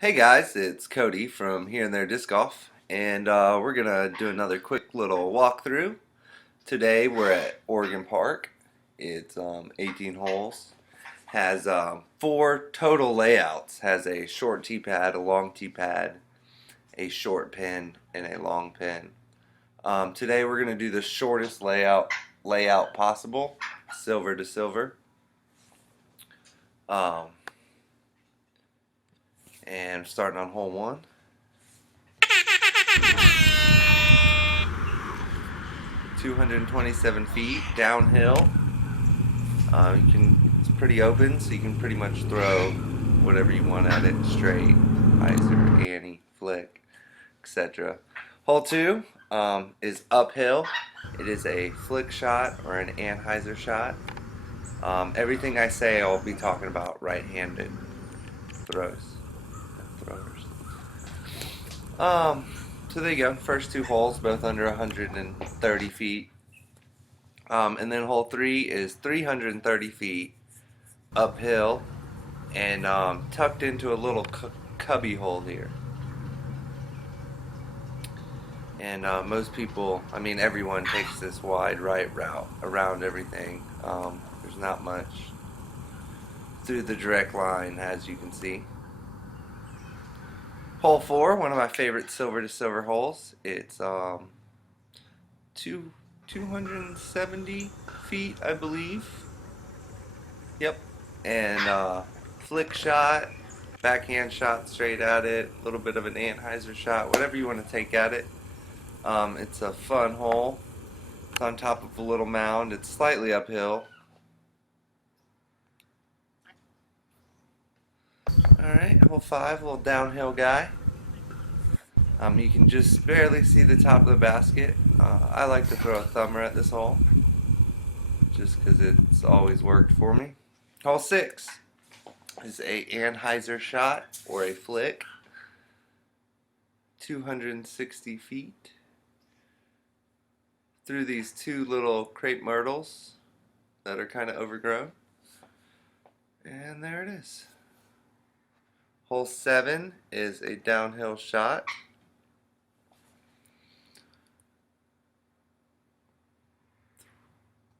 Hey guys, it's Cody from Here and There Disc Golf, and we're gonna do another quick little walkthrough. Today we're at Oregon Park. It's 18 holes. Has four total layouts. Has a short tee pad, a long tee pad, a short pin, and a long pin. Today we're gonna do the shortest layout possible, silver to silver. Um, and starting on hole one. 227 feet downhill. It's pretty open, so you can pretty much throw whatever you want at it, straight, hyzer, ante, flick, etc. Hole two is uphill. It is a flick shot or an anhyzer shot. Everything I say I'll be talking about right-handed throwers. So there you go. First two holes, both under 130 feet. And then hole three is 330 feet uphill and tucked into a little cubby hole here. And most people, I mean everyone, takes this wide right route around everything. There's not much through the direct line, as you can see. Hole four, one of my favorite silver to silver holes. It's 270 feet, I believe. Yep. And flick shot, backhand shot straight at it, a little bit of an anhyzer shot, whatever you want to take at it. It's a fun hole. It's on top of a little mound. It's slightly uphill. Alright, hole five, a little downhill guy. You can just barely see the top of the basket. I like to throw a thumber at this hole, just because it's always worked for me. Hole six is a anhyzer shot or a flick. 260 feet through these two little crepe myrtles that are kind of overgrown. And there it is. Hole 7 is a downhill shot.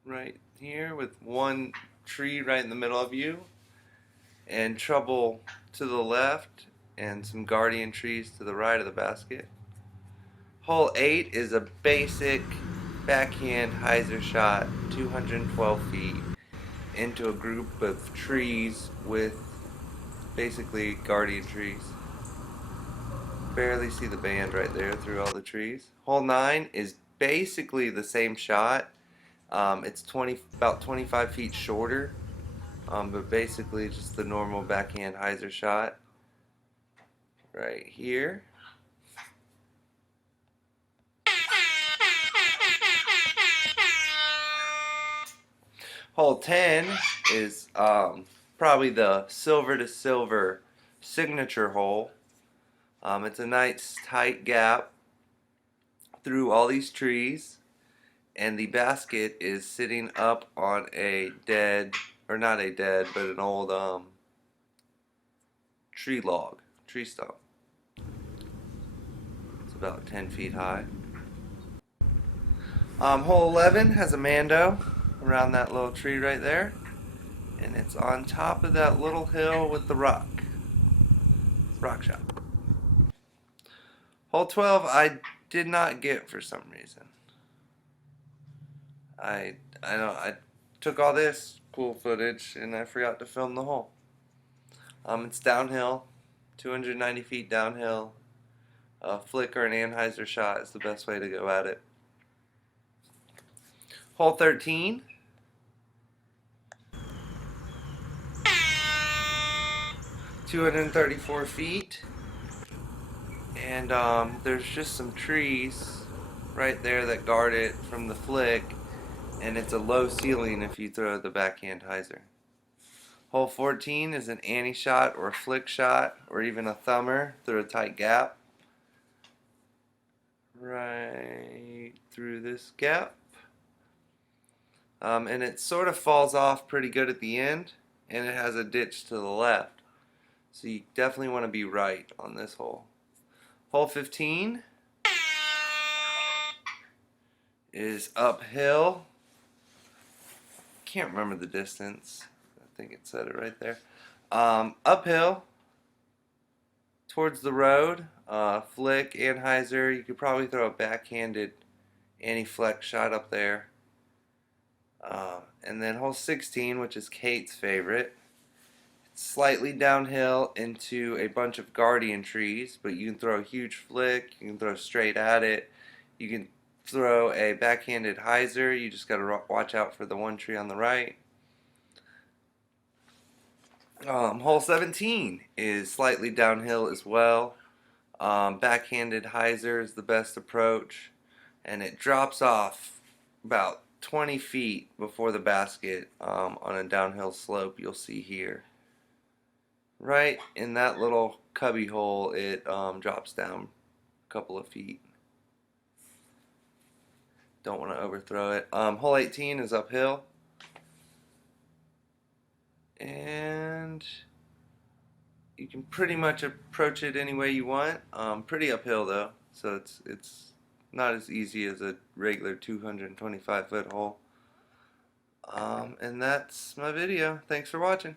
Right here with one tree right in the middle of you and trouble to the left and some guardian trees to the right of the basket. Hole 8 is a basic backhand hyzer shot, 212 feet into a group of trees with basically guardian trees. Barely see the band right there through all the trees. Hole 9 is basically the same shot. It's about 25 feet shorter, but basically just the normal backhand hyzer shot right here. Hole 10 is probably the silver to silver signature hole. It's a nice tight gap through all these trees, and the basket is sitting up on a dead, or not a dead, but an old tree stump. It's about 10 feet high. Hole 11 has a mando around that little tree right there, and it's on top of that little hill with the rock shot. Hole 12 I did not get for some reason. I took all this cool footage and I forgot to film the hole. It's downhill, 290 feet downhill. A flick or an anhyzer shot is the best way to go at it. Hole 13. (234 feet), and there's just some trees right there that guard it from the flick, and it's a low ceiling if you throw the backhand hyzer. Hole 14 is an ante shot or a flick shot or even a thumber through a tight gap. Right through this gap. And it sort of falls off pretty good at the end, and it has a ditch to the left. So you definitely want to be right on this hole. Hole 15 is uphill. Can't remember the distance. I think it said it right there. Uphill towards the road. Flick, anhyzer. You could probably throw a backhanded anti-flex shot up there. And then hole 16, which is Kate's favorite. It's slightly downhill into a bunch of guardian trees, but you can throw a huge flick. You can throw straight at it. You can throw a backhanded hyzer. You just got to watch out for the one tree on the right. Hole 17 is slightly downhill as well. Backhanded hyzer is the best approach, and it drops off about 20 feet before the basket on a downhill slope you'll see here. Right in that little cubby hole, it drops down a couple of feet. Don't want to overthrow it. Hole 18 is uphill. And you can pretty much approach it any way you want. Pretty uphill though, so it's not as easy as a regular 225-foot hole. And that's my video. Thanks for watching.